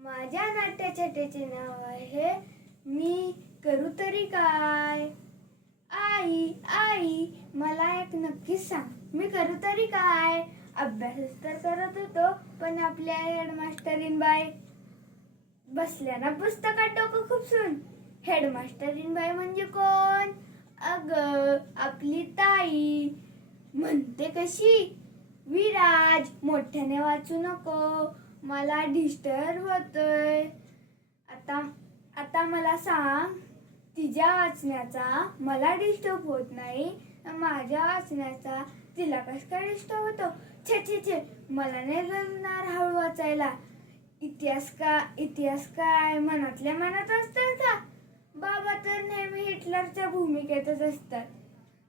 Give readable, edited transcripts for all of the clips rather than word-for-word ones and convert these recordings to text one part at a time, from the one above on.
माझ्या नाट्यछटेचे नाव आहे मी करू तरी काय. आई आई मला एक नक्कीच सांग, मी करू तरी काय. अभ्यास तर करत होतो, पण आपल्या हेडमास्टरीन बाई बसल्या ना पुस्तकात डोकं खुपसून. हेडमास्टरीन बाई म्हणजे कोण? अग आपली ताई. म्हणते कशी, विराज मोठ्याने वाचू नको, मला डिस्टर्ब होतोय. आता आता मला सांग, तिच्या वाचण्याचा मला डिस्टर्ब होत नाही, माझ्या वाचण्याचा तिला कस काय डिस्टर्ब होतो. छे छे छे, मला नाही जमणार हळू वाचायला. इतिहास काय मनातल्या मनात असतात का. बाबा तर नेहमी हिटलरच्या भूमिकेतच असतात.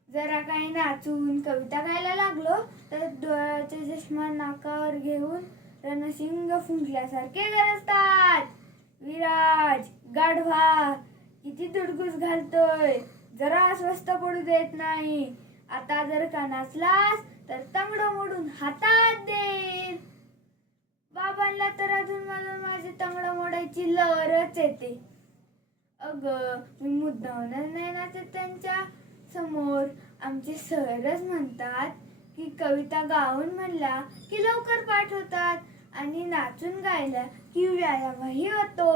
जरा काही नाचून कविता गायला लागलो तर डोळ्याचे चष्मा नाकावर घेऊन रणसिंग फुंकल्यासारखे गरजतात. विराज गाढवा, किती दुडगुस घालतोय, जरा अस्वस्थ पडू देत नाही. आता जर का नाचलास तर तंगड मोडून हातात देईल. बाबांना तर अजून माझे तंगड मोडायची लहरच येते. अग मी मुद्दामूनच नाही नाचत त्यांच्या समोर. आमचे सरच म्हणतात की कविता गाऊन म्हणला की लवकर पाठ होतात आणि नाचून गायला की व्यायामही होतो.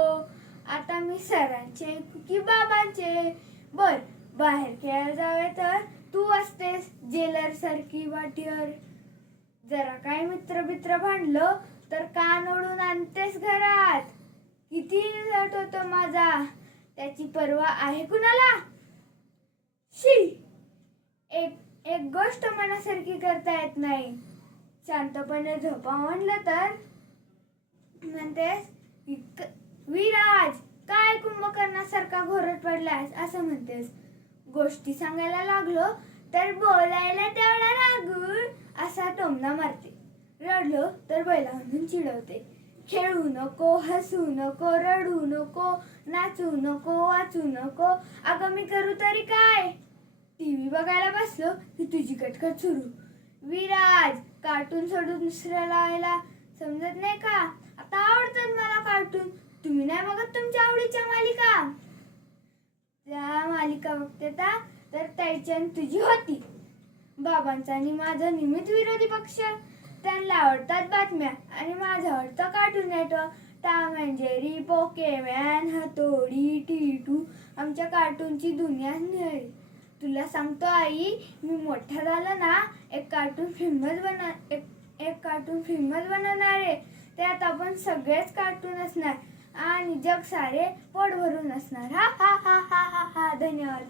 आता मी सरांचे की बाबांचे. बर, बाहेर खेळायला जावे तर तू असतेस जेलर सारखी वाटीवर. जरा काय मित्र भांडलं तर कान ओढून आणतेस घरात. किती रिझल्ट होतो माझा, त्याची पर्वा आहे कुणाला. शी, एक गोष्ट मनासारखी करता येत नाही. शांतपणे झोपा म्हणलं तर म्हणतेस विराज काय कुंभकर्णासारखा घोरत पडलास असं म्हणतेस. गोष्टी सांगायला लागलो तर बोलायला तेवढा रागून असा टोमणा मारते. रडलो तर बैला म्हणून चिडवते. खेळू नको, हसू नको, रडू नको, नाचू नको, वाचू नको. अगं मी करू तरी काय. टीव्ही बघायला बसलो की तुझी कटकट सुरू. विराज कार्टून सोडून दुसऱ्या लावायला समजत नाही का. आता आवडतात मला कार्टून, तुम्ही नाही बघत तुमच्या आवडीच्या मालिका. त्या मालिका बघते तर त्याच्यान तुझी होती. बाबांचा आणि माझा निमित्त विरोधी पक्ष. त्यांना आवडतात बातम्या आणि माझं आवडतं cartoon network. Tom and Jerry, Pokemon, हतोडी, टीटू. आमच्या कार्टूनची दुनिया निळी. तुला सांगतो आई, मी मोठा झाला ना एक कार्टून फेमस बनवणार आहे. त्यात आपण सगळेच कार्टून असणार आणि जग सारे पोट भरून असणार. हा हा हा हा हा हा. धन्यवाद.